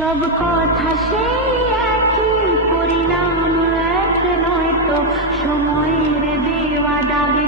সব কথা সেই একই, পরিণাম এক নয় তো সময়ের দেওয়া দাগে।